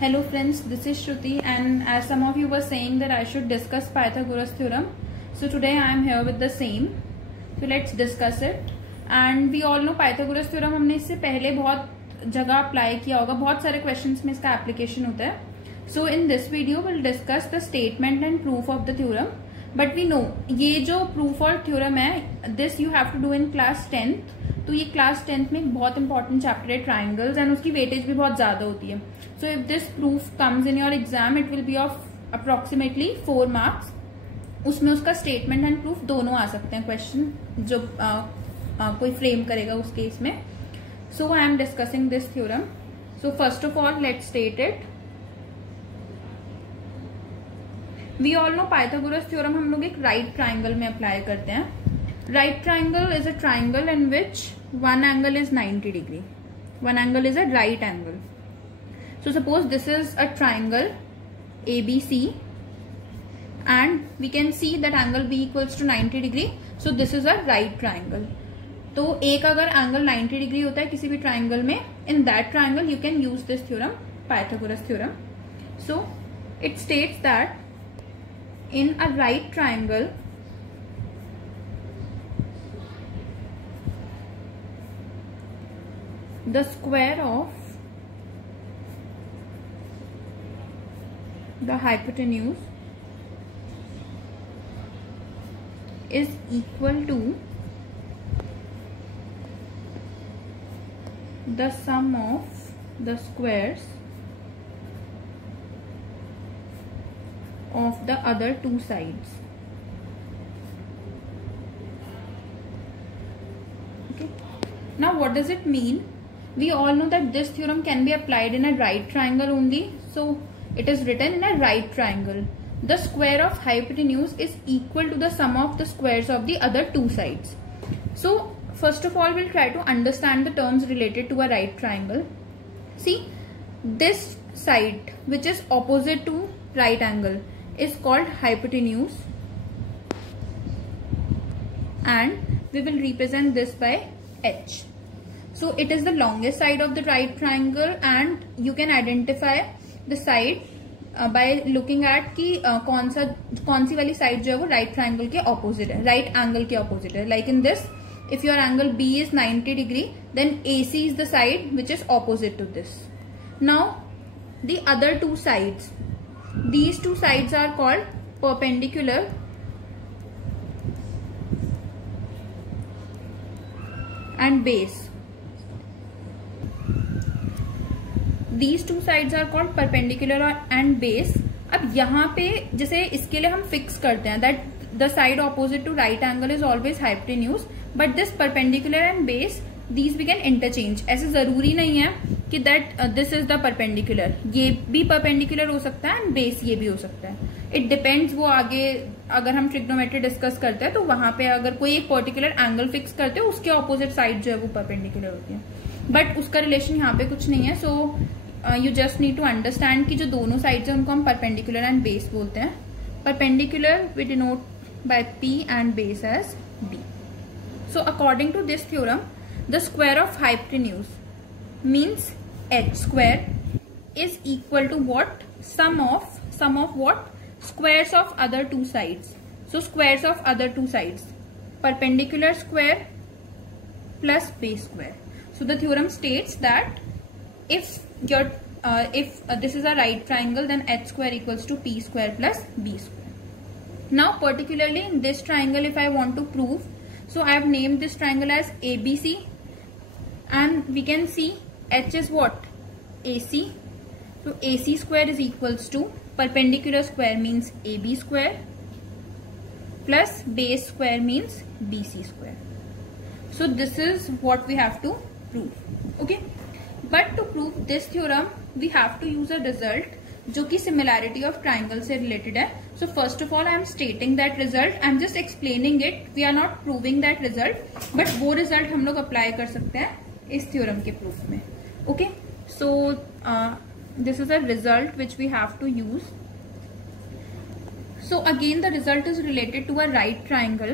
Hello friends, this is Shruti, and as some of you were saying that I should discuss Pythagoras theorem, so today I am here with the same. So let's discuss it. And we all know Pythagoras theorem हमने इससे पहले बहुत जगह apply किया होगा, बहुत सारे questions में इसका एप्लीकेशन होता है. So in this video we'll discuss the statement and proof of the theorem. But we know ये जो proof और theorem है, this you have to do in class 10th. तो ये क्लास 10th में एक बहुत इंपॉर्टेंट चैप्टर है ट्राइंगल्स, एंड उसकी वेटेज भी बहुत ज्यादा होती है. So if this proof comes in your exam it will be of approximately 4 marks. उसमें उसका स्टेटमेंट एंड प्रूफ दोनों आ सकते हैं क्वेश्चन, जो कोई फ्रेम करेगा उस केस में. So I am discussing this theorem. So first of all let's state it. We all know Pythagoras theorem हम लोग एक राइट ट्राइंगल में अप्लाई करते हैं. Right triangle is a triangle in which one angle is 90 degree. One angle is a right angle. So suppose this is a triangle ABC and we can see that angle B equals to 90 degree. So this is a right triangle. तो एक अगर angle 90 degree होता है किसी भी triangle में, in that triangle you can use this theorem, Pythagoras theorem. So it states that in a right triangle the square of the hypotenuse is equal to the sum of the squares of the other two sides. Okay. Now what does it mean? We all know that this theorem can be applied in a right triangle only. So it is written in a right triangle. The square of hypotenuse is equal to the sum of the squares of the other two sides. So first of all we'll try to understand the terms related to a right triangle. See, this side which is opposite to right angle is called hypotenuse, and we will represent this by h. So it is the longest side of the right triangle, and you can identify the side by looking at कि कौन सी वाली side जो है वो right triangle के opposite है, right angle के opposite है. Like in this, if your angle B is 90 degree, then AC is the side which is opposite to this. Now the other two sides, these two sides are called perpendicular and base. These two sides are called perpendicular and base. अब यहाँ पे जैसे इसके लिए हम fix करते हैं that the side opposite to right angle is always hypotenuse, but this perpendicular and base these we can interchange. ऐसे जरूरी नहीं है कि that this is the perpendicular. ये भी perpendicular हो सकता है and base ये भी हो सकता है. It depends. वो आगे अगर हम ट्रिग्नोमेट्री डिस्कस करते हैं तो वहां पे अगर कोई एक पर्टिकुलर एंगल फिक्स करते हैं उसके ऑपोजिट साइड जो है वो परपेंडिकुलर होती है, बट उसका रिलेशन यहाँ पे कुछ नहीं है. So you just need to understand कि जो दोनों साइड्स हैं उनको हम परपेंडिकुलर एंड बेस बोलते हैं. Perpendicular we denote by P and base as B. So according to this theorem the square of hypotenuse means h square is equal to what? Sum of what? Squares of other two sides. So squares of other two sides, perpendicular square plus base square. So the theorem states that if this is a right triangle, then h square equals to p square plus b square. Now particularly in this triangle, if I want to prove, so I have named this triangle as ABC, and we can see h is what? AC. So AC square is equals to perpendicular square means AB square plus base square means BC square. So this is what we have to prove. Okay. But to prove this theorem we have to use a result जो कि similarity of triangle से related है. So first of all I am stating that result. I am just explaining it. We are not proving that result. But वो result हम लोग apply कर सकते हैं इस theorem के proof में. Okay. So this is a result which we have to use. So again the result is related to a right triangle.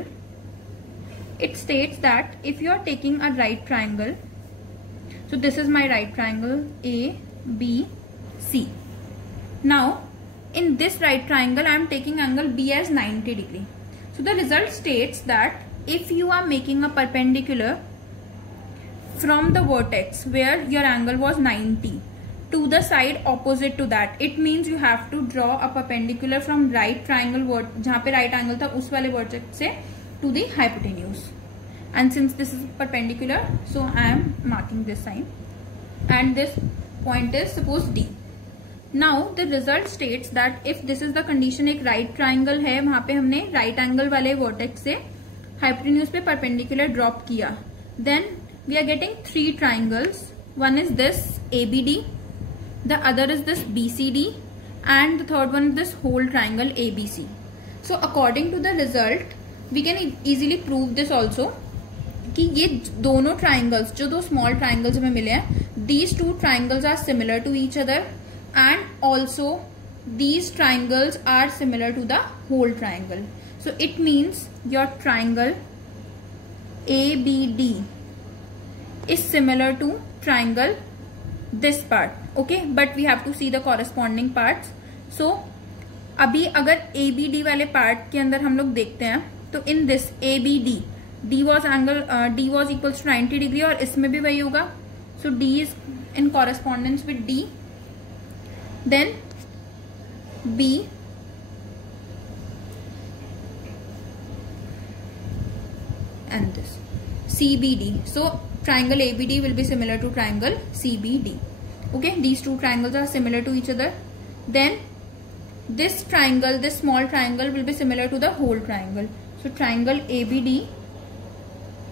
It states that if you are taking a right triangle, so this is my right triangle A, B, C. Now in this right triangle I am taking angle B as 90 degree. So the result states that if you are making a perpendicular from the vertex where your angle was 90 to the side opposite to that, it means you have to draw a perpendicular from right triangle जहाँ पे right angle था उस वाले vertex से to the hypotenuse. And since this is perpendicular, so I am marking this sign, and this point is suppose D. Now the result states that if this is the condition, एक right triangle है, वहाँ पे हमने right angle वाले vertex से hypotenuse पे perpendicular drop किया, then we are getting three triangles. One is this ABD, the other is this BCD, and the third one is this whole triangle ABC. So according to the result, we can easily prove this also कि ये दोनों triangles, जो दो small triangles हमें मिले हैं, these two triangles are similar to each other, and also these triangles are similar to the whole triangle. So it means your triangle ABD is similar to triangle this part. Okay, but we have to see the corresponding parts. So अभी अगर ABD वाले part के अंदर हम लोग देखते हैं तो in this ABD D was angle D was equals to 90 degree और इसमें भी वही होगा. So D is in correspondence with D. Then B and this CBD. So triangle ABD will be similar to triangle CBD. Okay, these two triangles are similar to each other. Then this triangle, this small triangle will be similar to the whole triangle. So triangle ABD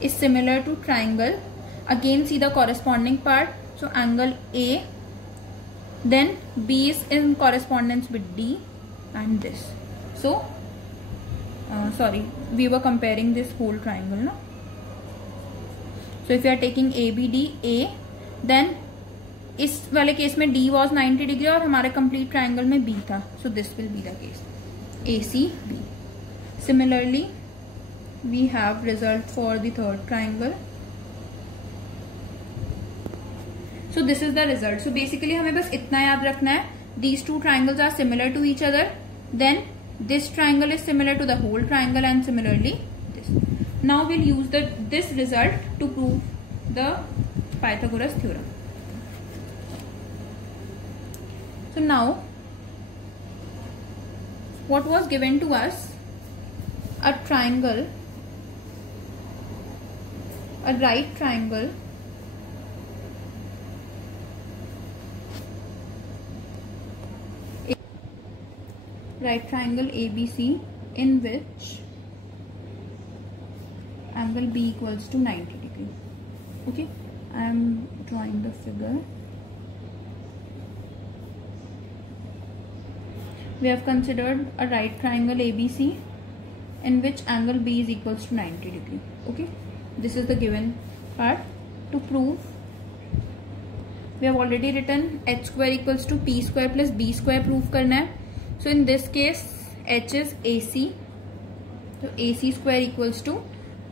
is similar to triangle. Again see the corresponding part. So angle A, then B is in correspondence with D and this. So sorry, we were comparing this whole triangle, no? So if you are taking ABD A, then इस वाले case में D was 90 degree और हमारे complete triangle में B था. So this will be the case ACB. Similarly, we have result for the third triangle. So this is the result. So basically हमें बस इतना याद रखना है, these two triangles are similar to each other, then this triangle is similar to the whole triangle, and similarly this. Now we'll use this result to prove the Pythagoras theorem. So now what was given to us? A triangle, a right triangle ABC in which angle B equals to 90 degree. Okay, I am drawing the figure. We have considered a right triangle ABC in which angle B is equals to 90 degree. Okay, this is the given part. To prove, we have already written h square equals to p square plus b square prove करना है. So in this case h is AC, so AC square equals to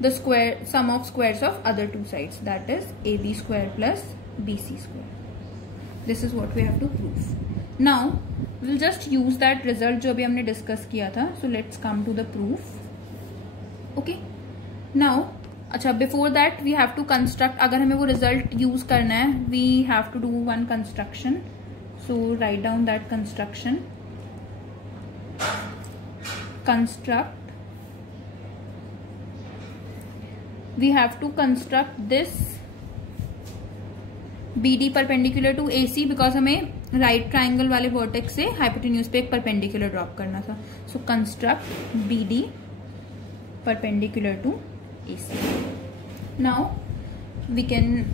the square sum of squares of other two sides, that is AB square plus BC square. This is what we have to prove. Now we'll just use that result जो अभी हमने discuss किया था. So let's come to the proof. Okay, now अच्छा before that we have to construct. अगर हमें वो result use करना है, we have to do one construction. So write down that construction. Construct. We have to construct this BD perpendicular to AC because हमें right triangle वाले vertex से hypotenuse पे एक perpendicular drop करना था. So construct BD perpendicular to AC. Now we can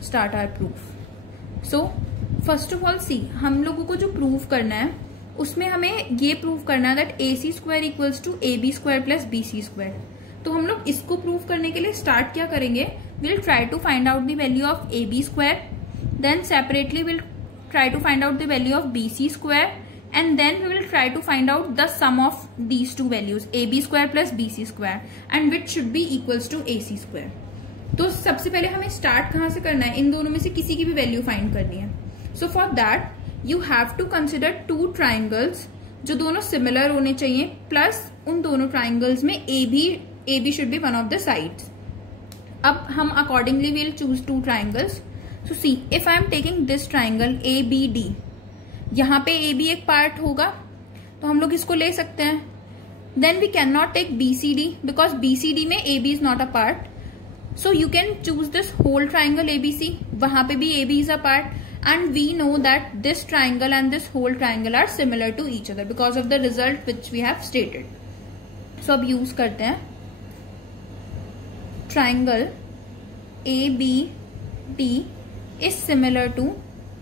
start our proof. So first of all see, हम लोगों को जो prove करना है उसमें हमें ये prove करना है that AC square equals to AB square plus BC square. तो हम लोग इसको प्रूव करने के लिए स्टार्ट क्या करेंगे? Will try to find out the value of a b square, then separately will try to find out the value of b c square, and then we will try to find out the sum of these two values a b square plus b c square, and which should be equals to a c square. तो सबसे पहले हमें start कहाँ से करना है? इन दोनों में से किसी की भी वैल्यू फाइंड करनी है. So for that you have to consider 2 triangles जो दोनों सिमिलर होने चाहिए, प्लस उन दोनों ट्राइंगल्स में ए b should be one of the sides. अब हम accordingly will choose 2 triangles. So see, if I am taking this triangle A b d, यहाँ पे ए बी एक पार्ट होगा तो हम लोग इसको ले सकते हैं. Then we can not take B C D because B C D में ए B is not a part. So you can choose this whole triangle A B C, वहां पे भी A B is a part. And we know that this triangle and this whole triangle are similar to each other because of the result which we have stated. So अब use करते हैं triangle ABD is similar to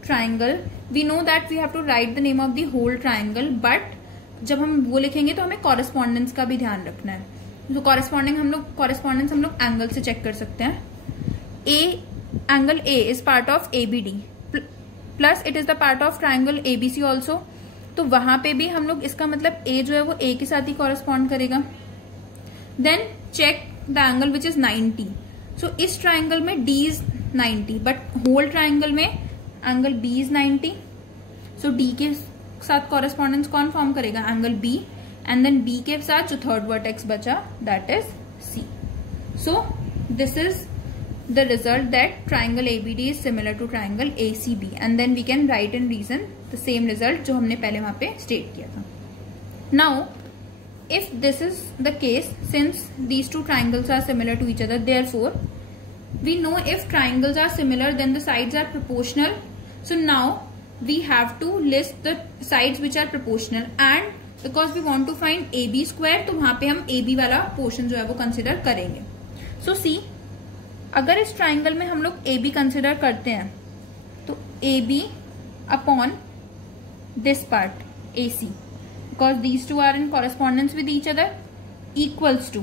triangle. We know that we have to write the name of the whole triangle, but जब हम वो लिखेंगे तो हमें correspondence का भी ध्यान रखना है. तो correspondence हम लोग angle से check कर सकते हैं. Angle A is part of ABD. Plus it is the part of triangle ABC also. तो वहां पे भी हम लोग इसका मतलब ए जो है वो ए के साथ ही कॉरेस्पॉन्ड करेगा. Then check the angle which is 90. So इस ट्राइंगल में D is 90 but whole triangle में angle B is 90. So D के साथ कॉरेस्पॉन्डेंस कौन फॉर्म करेगा? Angle B. And then B के साथ जो थर्ड वर्टेक्स बचा that is C. So this is the result that triangle ABD is similar to triangle ACB, and then we can write in reason the same result जो हमने पहले वहां पे state किया था. Now, if this is the case, since these two triangles are similar to each other, therefore we know if triangles are similar then the sides are proportional. So now we have to list the sides which are proportional, and because we want to find AB square, तो वहां पे हम AB वाला portion जो है वो consider करेंगे. So see, अगर इस ट्राइंगल में हम लोग ए बी कंसिडर करते हैं तो A B upon this part A C, because these two are in correspondence with each other, equals to,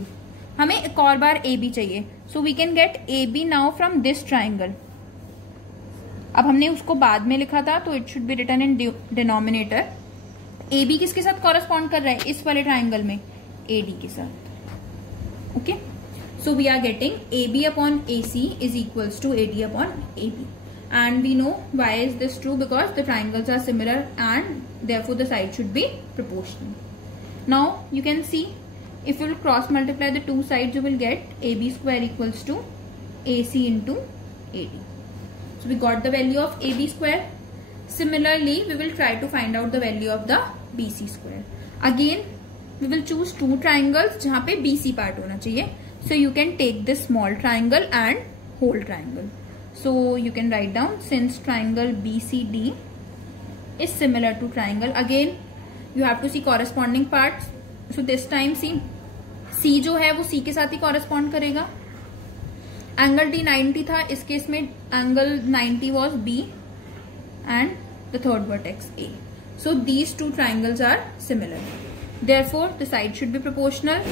हमें एक और बार ए बी चाहिए. So we can get A B now from this triangle. अब हमने उसको बाद में लिखा था तो it should be written in denominator. A B किसके साथ कॉरेस्पॉन्ड कर रहा है? इस वाले ट्राइंगल में ए डी के साथ. Okay, so we are getting AB upon AC is equals to AD upon AB, and we know why is this true, because the triangles are similar and therefore the side should be proportional. Now you can see if you will cross multiply the two sides, you will get AB square equals to AC into AD. So we got the value of AB square. Similarly we will try to find out the value of the BC square. Again we will choose two triangles जहाँ पे BC part होना चाहिए. So you can take this small triangle and whole triangle. So you can write down, since triangle BCD is similar to triangle, again you have to see corresponding parts. So this time see, C जो है वो C के साथ ही correspond करेगा. Angle D 90 था, इस case में angle 90 was B and the third vertex A. So these two triangles are similar. Therefore the side should be proportional.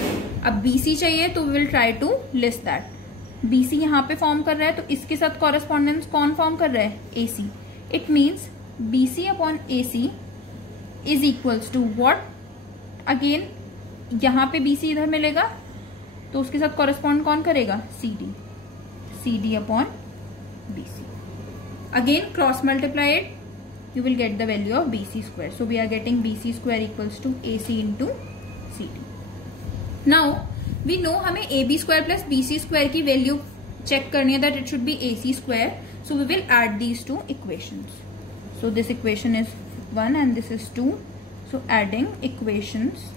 अब BC चाहिए तो we will try to list that. BC यहाँ पे form कर रहा है तो इसके साथ कॉरेस्पॉन्डेंस कौन फॉर्म कर रहा है? AC. It means BC upon AC is equals to what? Again यहाँ पे BC इधर मिलेगा तो उसके साथ कॉरेस्पॉन्ड कौन करेगा? CD. CD upon BC. Again cross multiply it, you will get the value of BC square. So we are getting BC square equals to AC into CD. Now we know हमें AB square plus BC square की value check करनी है, that it should be AC square. So we will add these two equations. So this equation is 1 and this is 2. So adding equations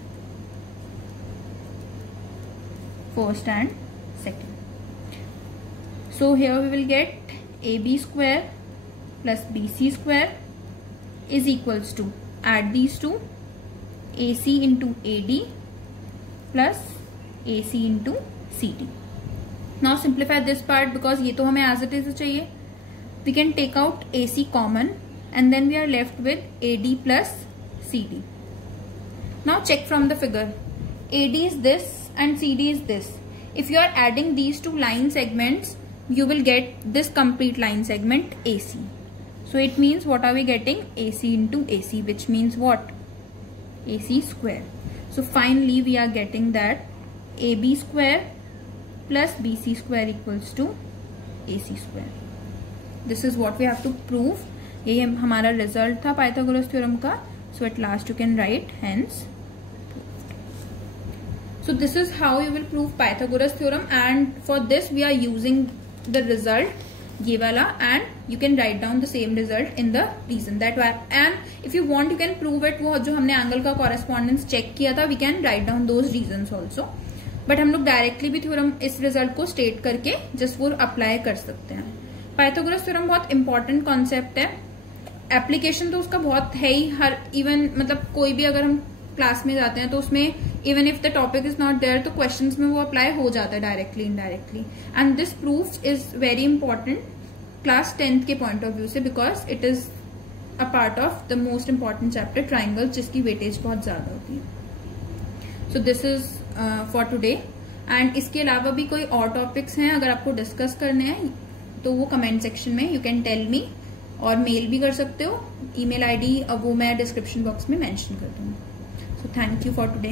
first and second. So here we will get AB square plus BC square is equals to, add these two, AC into AD plus AC into CD. Now simplify this part because ये तो हमें as it is चाहिए. We can take out AC common and then we are left with AD plus CD. Now check from the figure. AD is this and CD is this. If you are adding these two line segments, you will get this complete line segment AC. So it means what are we getting? AC into AC, which means what? AC square. So finally we are getting that AB square plus BC square equals to AC square. This is what we have to prove. यही हमारा result था Pythagoras theorem का. So at last you can write hence. So this is how you will prove Pythagoras theorem, and for this we are using the result ये वाला, and you can write down the same result in the reason that way. And if you want you can prove it. वो जो हमने angle का correspondence check किया था, we can write down those reasons also. But हम लोग directly भी theorem इस रिजल्ट को स्टेट करके जस्ट वो अप्लाई कर सकते हैं. पाइथागोरस थ्योरम बहुत इंपॉर्टेंट कॉन्सेप्ट है. एप्लीकेशन तो उसका बहुत है ही. हर इवन मतलब कोई भी अगर हम क्लास में जाते हैं तो उसमें even if the topic is not there तो क्वेश्चंस में वो अप्लाई हो जाता है directly indirectly. And this proof is very important class 10th के पॉइंट ऑफ व्यू से, because it is a part of the most important chapter triangle, जिसकी weightage बहुत ज्यादा होती है. So this is for today. And इसके अलावा भी कोई और टॉपिक्स हैं अगर आपको डिस्कस करने हैं तो वो कमेंट सेक्शन में यू कैन टेल मी, और मेल भी कर सकते हो. ईमेल आईडी वो मैं डिस्क्रिप्शन बॉक्स में मेंशन कर दूंगी. So thank you for today.